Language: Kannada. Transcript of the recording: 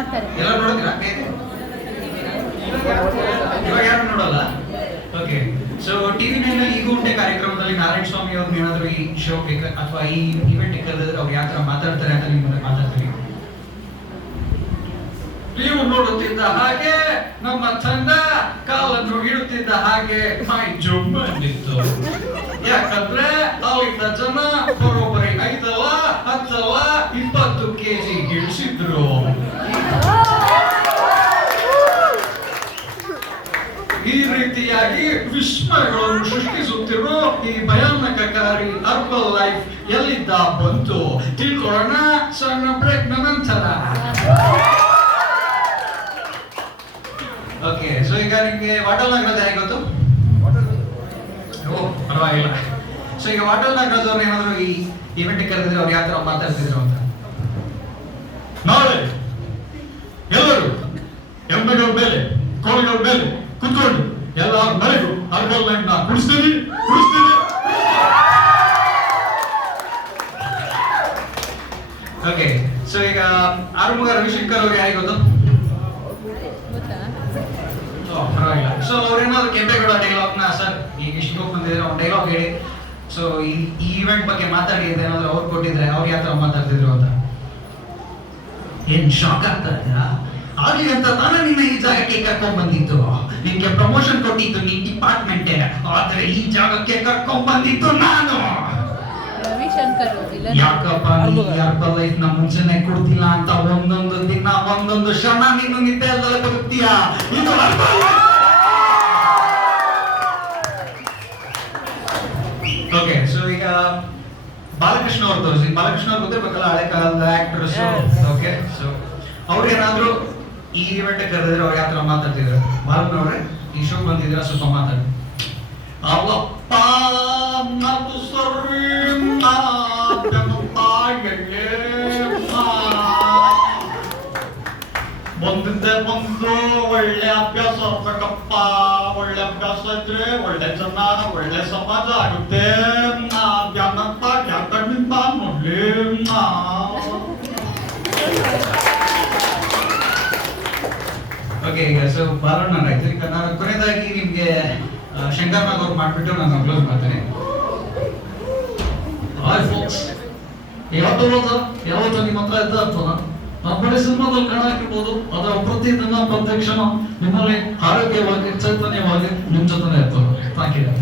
ಎಲ್ಲ ನೋಡಿದ್ರಾ? ಇವಾಗ ಯಾರು ನೋಡಲ್ಲ? ಓಕೆ. ಸೊ ಟಿವಿ ನಲ್ಲಿ ಈಗ ಉಂಟೆ ಕಾರ್ಯಕ್ರಮದಲ್ಲಿ ನಾರಾಯಣ ಸ್ವಾಮಿ ಅವ್ರನ್ನ ಏನಾದ್ರು ಈ ಶೋ ಅಥವಾ ಈ ಇವೆಂಟ್ ಕರೆದ್ರೆ ಅವ್ರು ಯಾವ ತರ ಮಾತಾಡ್ತಾರೆ ಅಂತ ನಿಮ್ಮ ಮುಂದೆ ಮಾತಾಡ್ತೀವಿ. ನೀವು ನೋಡುತ್ತಿದ್ದ ಹಾಗೆ ನಮ್ಮ ತಂಡ ಕಾಲನ್ನು ಇಡುತ್ತಿದ್ದ ಹಾಗೆ ಮೈ ಜುಮ್ ಅಂದಿತ್ತು. ಯಾಕಂದ್ರೆ ಅಲ್ಲಿದ್ದ ಜನ ಬರೋಬ್ಬರಿ 5 ಅಲ್ಲ 10 ಅಲ್ಲ 20 kg ಇಳಿಸಿದ್ರು. ಈ ರೀತಿಯಾಗಿ ವಿಸ್ಮಯಗಳನ್ನು ಸೃಷ್ಟಿಸುತ್ತಿರುವ ಈ ಭಯಾನಕಕಾರಿ ಹರ್ಬಲ್ ಲೈಫ್ ಎಲ್ಲಿದ್ದ ಬಂತು ತಿಳ್ಕೊಳ್ಳೋಣ ಸಣ್ಣ ಬ್ರೇಕ್ ನಂತರ. ಓಕೆ, ಸೊ ಈಗ ನಿಮ್ಗೆ ವಾಟಲ್ ನಾಗರಾಜ್ ಹೇಗೆ ಗೊತ್ತು? ಓ ಪರವಾಗಿಲ್ಲ. ಸೊ ಈಗ ವಾಟಲ್ ನಾಗರಾಜ್ ಅವ್ರು ಏನಾದ್ರು ಈ ಇವೆಂಟ್ ಕರೆದಿದ್ರೆ ಅವ್ರು ಯಾವ ತರ ಮಾತಾಡ್ತಿದ್ರು ಅಂತ. ನಾಳೆ ಎಲ್ಲರೂ ಎಮ್ಮೆಗಳ ಮೇಲೆ ಕೋಳಿಗಳ ಮೇಲೆ ಕುತ್ಕೊಂಡು ಎಲ್ಲ ಮನೆಗೂ ಹರ್ಬಲ್ ಲೈಫ್ ನ ಕುಡಿಸ್ತೀನಿ. ಓಕೆ, ಸೊ ಈಗ ಆರುಮುಗ ರವಿಶಂಕರ್ ಅವ್ರಿಗೆ ಹೇಗೆ ಗೊತ್ತು? ಪರವಾಗಿಲ್ಲ. ಸೊ ಅವ್ರೇನಾದ್ರು ಕೆಂಪೇಗೌಡ ಡೈಲಾಗ್ ನ ಸರ್ ಈಗ ಶಿವೋಗ್ ಬಂದಿದ್ರೆ ಅವ್ನ ಡೈಲಾಗ್ ಹೇಳಿ, ಸೊ ಈ ಇವೆಂಟ್ ಬಗ್ಗೆ ಮಾತಾಡಿ ಅಂತ ಏನಾದ್ರು ಅವ್ರು ಕೊಟ್ಟಿದ್ರೆ ಅವ್ರು ಯಾವ ತರ ಮಾತಾಡ್ತಿದ್ರು ಅಂತ. ಏನ್ ಶಾಕ್ ಆಗ್ತಾ ಇದ್ದೀರಾ? ಆಗ್ಲಿ ಅಂತ ತಾನೇ ನಿನ್ನ ಈ ಜಾಗಕ್ಕೆ ಕರ್ಕೊಂಡ್ ಬಂದಿತ್ತು. ನಿನ್ಗೆ ಪ್ರಮೋಷನ್ ಕೊಟ್ಟಿದ್ದು ನಿನ್ ಡಿಪಾರ್ಟ್ಮೆಂಟ್, ಆದ್ರೆ ಈ ಜಾಗಕ್ಕೆ ಕರ್ಕೊಂಡ್ ಬಂದಿತ್ತು ನಾನು. ಯಾಕಪ್ಪ ನೀ ಹರ್ಬಲ್ ಲೈಫ್ ನ ಮುಂಚೆನೆ ಕೊಡ್ತಿಲ್ಲ ಅಂತ ಒಂದೊಂದು ದಿನ ಒಂದೊಂದು ಕ್ಷಣ ನೀನು ನಿದ್ದೆ ಅಲ್ಲದೆ ಬದುಕ್ತೀಯಾ? ಇದು ಓಕೆ. ಸೊ ಈಗ ಬಾಲಕೃಷ್ಣ ಅವ್ರು ತೋರಿಸಿ. ಬಾಲಕೃಷ್ಣ ಅವ್ರು ಗೊತ್ತಿರ್ಬೇಕಲ್ಲ, ಹಳೆ ಕಾಲದ ಆಕ್ಟರ್ಸ್. ಓಕೆ, ಸೊ ಅವ್ರು ಏನಾದ್ರು ಈ ಇವೆಂಟ್ ಕರೆದಿದ್ರೆ ಅವ್ರು ಯಾವ ತರ ಮಾತಾಡ್ತಿದ್ರು? ಬಾಲಕೃಷ್ಣ ಅವ್ರೆ ಈ ಶೋ ಬಂದಿದ್ರೆ ಸ್ವಲ್ಪ ಮಾತಾಡಿ. ಅವಪ್ಪ ನದು ಸರಿ ಬಂದಿದ್ದೆ ಬಂದು ಒಳ್ಳೆ ಅಭ್ಯಾಸ ಆಗ್ಬೇಕಪ್ಪ. ಒಳ್ಳೆ ಅಭ್ಯಾಸ ಇದ್ರೆ ಒಳ್ಳೆ ಜನ ಒಳ್ಳೆ ಸಮಾಜ ಆಗುತ್ತೆ. ಜ್ಞಾನಂತ ಜ್ಞಾನದಿಂದ ನೋಡ್ಲಿ. ಓಕೆ, ಈಗ ಸೊ ಬಾಲಣ್ಣ ಆಯ್ತು. ಈಗ ನಾನು ಕೊನೆಯದಾಗಿ ನಿಮ್ಗೆ ಶಂಕರ್ ನಾಗ್ ಅವ್ರು ಮಾಡ್ಬಿಟ್ಟು ನಾನು ಕ್ಲೋಸ್ ಮಾಡ್ತೇನೆ. ಯಾವತ್ತು ನಿಮ್ಮ ಹತ್ರ ಇದ್ದ ಇರ್ತದ ನಮ್ಮ ಬಳಿ ಸಿನಿಮಾದಲ್ಲಿ ಕಣ ಹಾಕಿರ್ಬೋದು, ಅದರ ಪ್ರತಿ ದಿನ ಪ್ರತ್ಯಕ್ಷ ನಿಮ್ಮಲ್ಲಿ ಆರೋಗ್ಯವಾಗಿ ಚೈತನ್ಯವಾಗಿ ನಿಮ್ ಜೊತೆ ಇರ್ತದೆ. Thank you.